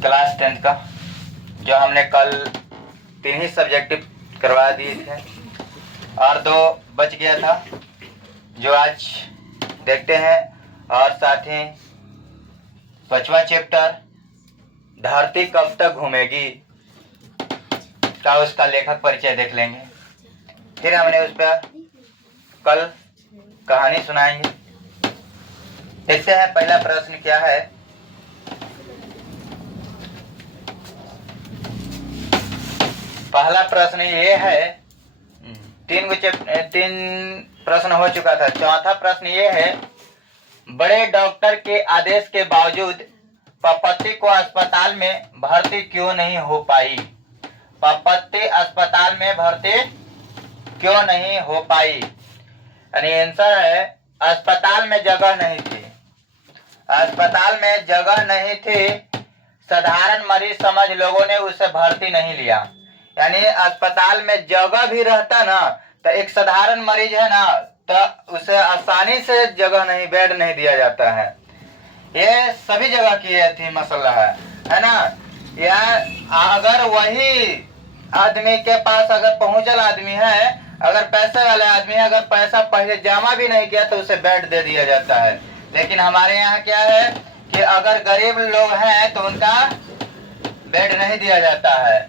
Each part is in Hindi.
क्लास 10th का, जो हमने कल 3 ही सब्जेक्टिव करवा दिए थे और 2 बच गया था, जो आज देखते हैं। और साथ ही 5वां चैप्टर धरती कब तक घूमेगी का उसका लेखक परिचय देख लेंगे। फिर हमने उस पर कल कहानी सुनाएंगे। देखते हैं पहला प्रश्न क्या है। पहला प्रश्न ये है, 3 प्रश्न हो चुका था। चौथा प्रश्न ये है, बड़े डॉक्टर के आदेश के बावजूद पपत्ती को अस्पताल में भर्ती क्यों नहीं हो पाई? पपत्ती अस्पताल में भर्ती क्यों नहीं हो पाई? यानी आंसर है, अस्पताल में जगह नहीं थी। अस्पताल में जगह नहीं थी। साधारण मरीज समझ लोगों ने उसे भर्ती नहीं लिया। यानी अस्पताल में जगह भी रहता ना, तो एक साधारण मरीज है ना, तो उसे आसानी से जगह नहीं, बेड नहीं दिया जाता है। ये सभी जगह की ये थी मसला है ना। या अगर वही आदमी के पास अगर पहुंचल आदमी है, अगर पैसे वाले आदमी है, अगर पैसा पहले जमा भी नहीं किया तो उसे बेड दे दिया जाता है। लेकिन हमारे यहाँ क्या है कि अगर गरीब लोग हैं तो उनका बेड नहीं दिया जाता है,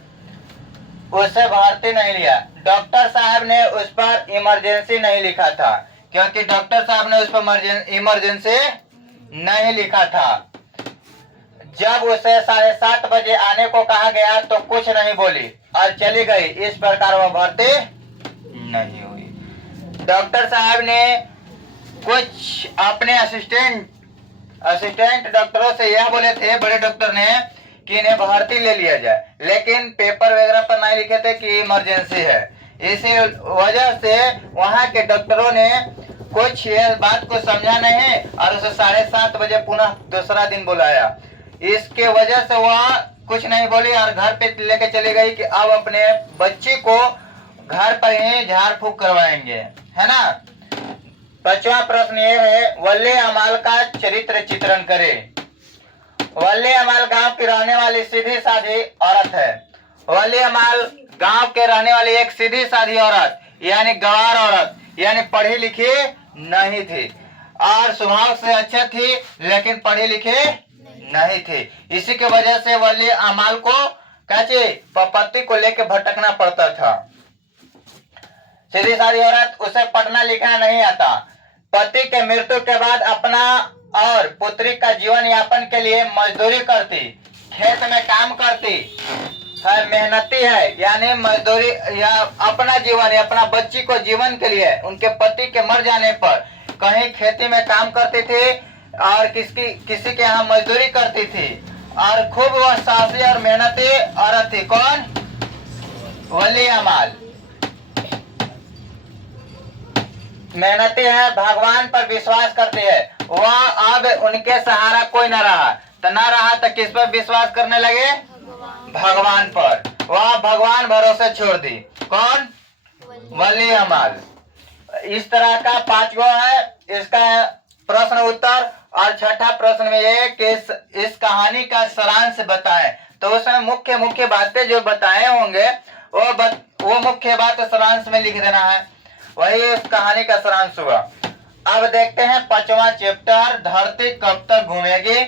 उसे भर्ती नहीं लिया। डॉक्टर साहब ने उस पर इमरजेंसी नहीं लिखा था, क्योंकि डॉक्टर साहब ने उस पर इमरजेंसी नहीं लिखा था। जब उसे 7:30 बजे आने को कहा गया तो कुछ नहीं बोली और चली गई। इस प्रकार वह भर्ती नहीं हुई। डॉक्टर साहब ने कुछ अपने असिस्टेंट डॉक्टरों से यह बोले थे, बड़े डॉक्टर ने, कि इन्हें भर्ती ले लिया जाए, लेकिन पेपर वगैरह पर नहीं लिखे थे कि इमरजेंसी है। इसी वजह से वहां के डॉक्टरों ने कुछ यह बात को समझा नहीं और उसे 7:30 बजे पुनः दूसरा दिन बुलाया। इसके वजह से वह कुछ नहीं बोली और घर पे लेके चली गई कि अब अपने बच्ची को घर पर ही झाड़ फूक करवाएंगे, है ना। 5वां प्रश्न ये है, वल्ले अमाल का चरित्र चित्रण करें। वल्ले अमाल गांव की रहने वाली सीधी साधी औरत है। वल्ले अमाल गांव के रहने वाली एक सीधी साधी औरत, यानी गंवार औरत, यानी पढ़ी लिखी नहीं थी और स्वभाव से अच्छी थी, लेकिन पढ़ी लिखी नहीं थी। इसी के वजह से वल्ले अमाल को कैसे पपत्ती को लेकर भटकना पड़ता था। सीधी साधी औरत, उसे पढ़ना लिखना नहीं आता। पति के मृत्यु के बाद अपना और पुत्री का जीवन यापन के लिए मजदूरी करती, खेत में काम करती है, मेहनती है, यानी मजदूरी या अपना जीवन या अपना बच्ची को जीवन के लिए उनके पति के मर जाने पर कहीं खेती में काम करती थी और किसी के यहाँ मजदूरी करती थी और खूब वह साहसी और मेहनती औरत थी। कौन? वली अमाल। मेहनती है, भगवान पर विश्वास करती है। वह अब उनके सहारा कोई न रहा, तो किस पर विश्वास करने लगे? भगवान पर। वह भगवान भरोसे छोड़ दी। कौन? वली अमाल। इस तरह का 5वां है इसका प्रश्न उत्तर। और 6ठा प्रश्न में ये कि इस कहानी का सारांश बताएं। तो उसमें मुख्य बातें जो बताए होंगे वो मुख्य बात सारांश में लिख देना है। वही इस कहानी का सारांश हुआ। अब देखते हैं 5वां चैप्टर, धरती कब तक घूमेगी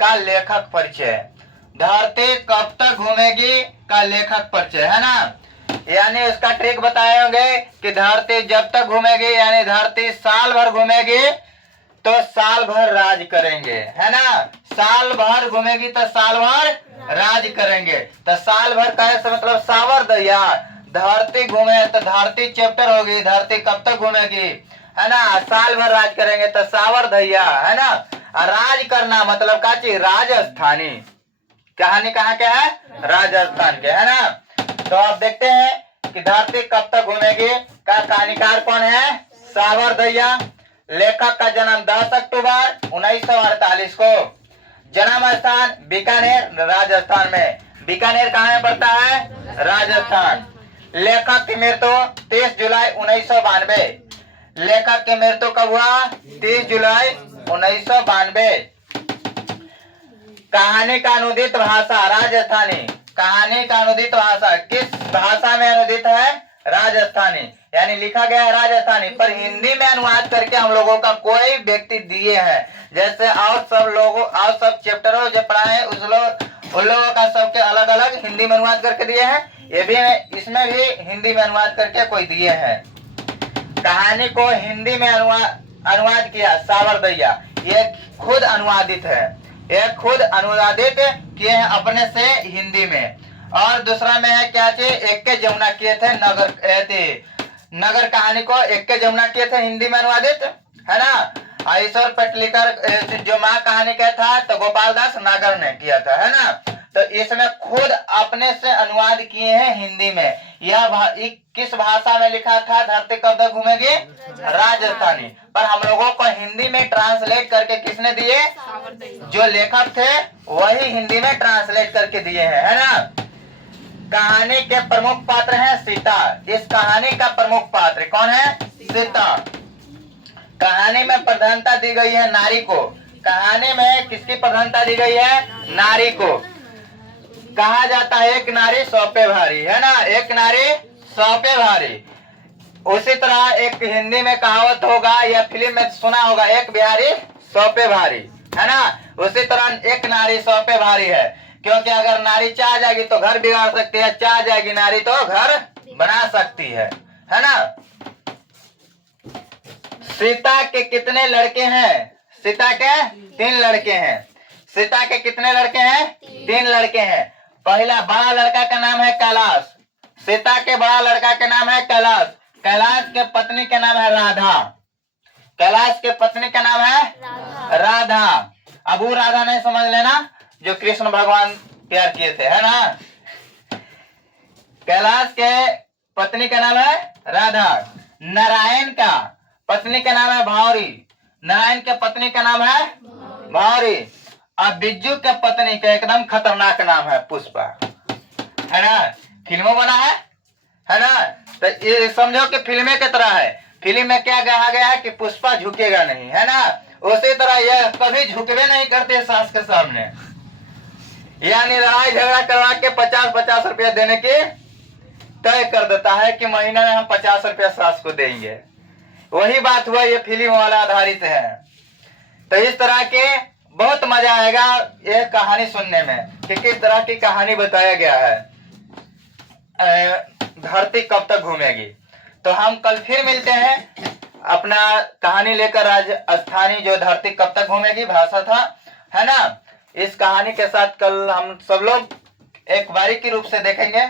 का लेखक परिचय। धरती कब तक घूमेगी का लेखक परिचय, है ना। यानी उसका ट्रिक बताए होंगे कि धरती जब तक घूमेगी, यानी धरती साल भर घूमेगी तो साल भर राज करेंगे, है ना। साल भर घूमेगी तो साल भर राज करेंगे। तो साल भर का मतलब सावर दैया। धरती घूमे तो धरती चैप्टर होगी, धरती कब तक घूमेगी, है ना। साल भर राज करेंगे तो सावर दैया, है ना। राज करना मतलब का चीज? राजस्थानी। कहानी कहाँ के है? राजस्थान के, है ना। तो आप देखते हैं कि धरती कब तक घूमेगी का कहानीकार कौन है? सावर दैया। लेखक का जन्म 10 अक्टूबर 1948 को। जन्म स्थान बीकानेर, राजस्थान में। बीकानेर कहाँ में पड़ता है? राजस्थान। लेखक की मृत्यु 30 जुलाई 1992। लेखक की मृत्यु कब हुआ? 30 जुलाई 1992। कहानी का अनुदित भाषा राजस्थानी। कहानी का अनुदित भाषा किस भाषा में अनुदित है? राजस्थानी, यानी लिखा गया है राजस्थानी, पर हिंदी में अनुवाद करके हम लोगों का कोई व्यक्ति दिए हैं। जैसे और सब चैप्टरों जो पढ़ाए उन लोगों का सबके अलग अलग हिंदी में अनुवाद करके दिए हैं, ये भी इसमें भी हिंदी में अनुवाद करके कोई दिए हैं। कहानी को हिंदी में अनुवाद किया सावरदैया, ये खुद अनुवादित है, ये खुद अनुवादित किए हैं अपने से हिंदी में। और दूसरा में है क्या चीज, एक के जमुना किए थे नगर कहानी को एक के जमुना किए थे हिंदी में अनुवादित, है ना। ईश्वर पेटलीकर जो माँ कहानी का था तो गोपाल दास नागर ने किया था, है ना। तो इसमें खुद अपने से अनुवाद किए हैं हिंदी में। यह किस भाषा में लिखा था? धरती कब तक घूमेगी? राजस्थानी। पर हम लोगों को हिंदी में ट्रांसलेट करके किसने दिए? जो लेखक थे वही हिंदी में ट्रांसलेट करके दिए हैं, है ना। कहानी के प्रमुख पात्र हैं सीता। इस कहानी का प्रमुख पात्र कौन है? सीता। कहानी में प्रधानता दी गई है नारी को। कहानी में किसकी प्रधानता दी गई है? नारी को। कहा जाता है एक नारी 100 पे भारी, है ना, एक नारी 100 पे भारी। उसी तरह एक हिंदी में कहावत होगा या फिल्म में सुना होगा, एक बिहारी 100 पे भारी, है ना। उसी तरह एक नारी 100 पे भारी है, क्योंकि अगर नारी चाह जाएगी तो घर बिगाड़ सकती है, चाह जाएगी नारी तो घर बना सकती है ना। सीता के कितने लड़के हैं? सीता के 3 लड़के हैं। सीता के कितने लड़के हैं? 3 लड़के हैं। पहला बड़ा लड़का का नाम है कैलाश। सीता के बड़ा लड़का के नाम है कैलाश। कैलाश के पत्नी के नाम है राधा। कैलाश के पत्नी का नाम है राधा। अब वो राधा नहीं समझ लेना जो कृष्ण भगवान प्यार किए थे, है ना। कैलाश के पत्नी का नाम है राधा। नारायण का पत्नी का नाम है भावरी। नारायण के पत्नी का नाम है भावरी। अब बिज्जू के पत्नी का एकदम खतरनाक नाम है पुष्पा, है ना। फिल्मों बना है ना। तो ये समझो कि फिल्में की तरह है। फिल्म में क्या कहा गया है कि पुष्पा झुकेगा नहीं, है ना। उसी तरह यह कभी झुकवे नहीं करते सास के सामने, यानी लड़ाई झगड़ा करवा के 50-50 रुपया देने की तय कर देता है कि महीने में हम 50 रुपया सास को देंगे। वही बात हुआ, ये फिल्म वाला आधारित है। तो इस तरह के बहुत मजा आएगा ये कहानी सुनने में कि किस तरह की कहानी बताया गया है। धरती कब तक घूमेगी। तो हम कल फिर मिलते हैं अपना कहानी लेकर। राजस्थानी जो धरती कब तक घूमेगी भाषा था, है ना। इस कहानी के साथ कल हम सब लोग एक बारीकी रूप से देखेंगे।